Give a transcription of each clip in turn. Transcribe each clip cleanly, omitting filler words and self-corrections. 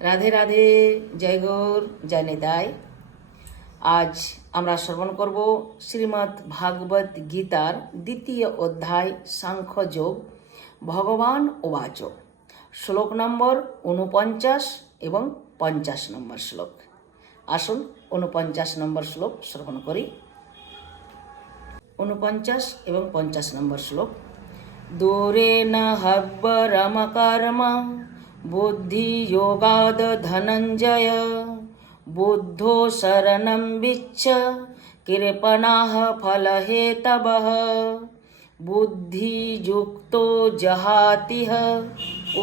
রাধে রাধে, জয় গৌর, জয় নিতাই। আজ আমরা শ্রবণ করব শ্রীমদ্ ভাগবত গীতার দ্বিতীয় অধ্যায় সাংখ্যযোগ। ভগবান উবাচ, শ্লোক নম্বর 49 এবং 50 নম্বর শ্লোক। আসুন 49 নম্বর শ্লোক শ্রবণ করি। 49 এবং 50 নম্বর শ্লোক। দূরেন হব্বরম কর্ম বুদ্ধি যোগাদ ধনঞ্জয় বুদ্ধো শরণং বিচ্ছ কৃপণাঃ ফলহেতবঃ বুদ্ধিযুক্তো জহাতিহ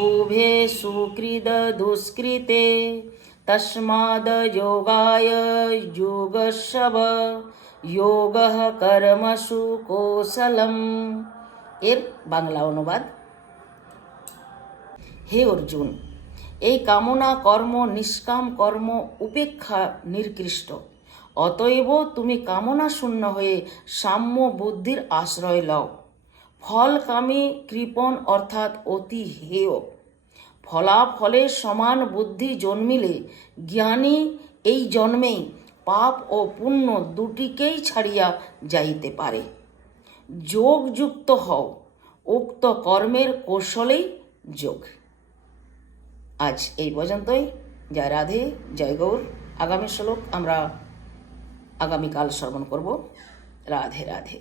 উভে সুকৃদ দুষ্কৃতে তস্মাদ যোগায় যোগস্যব যোগঃ কর্মসু কৌশলম। এর বাংলা অনুবাদ। হে অর্জুন, এই কামনা কর্ম নিষ্কাম কর্ম উপেক্ষা নিকৃষ্ট। অতএব তুমি কামনা শূন্য হয়ে সাম্য বুদ্ধির আশ্রয় লও। ফলকামী কৃপণ অর্থাৎ অতি হেয়। ফলাফলের সমান বুদ্ধি জন্মিলে জ্ঞানী এই জন্মেই পাপ ও পুণ্য দুটিকেই ছাড়িয়া যাইতে পারে। যোগযুক্ত হও, উক্ত কর্মের কৌশলেই যোগ। আজ এই পর্যন্তই। জয় রাধে, জয় গৌর। আগামী শ্লোক আমরা আগামীকাল শ্রবণ করব। রাধে রাধে।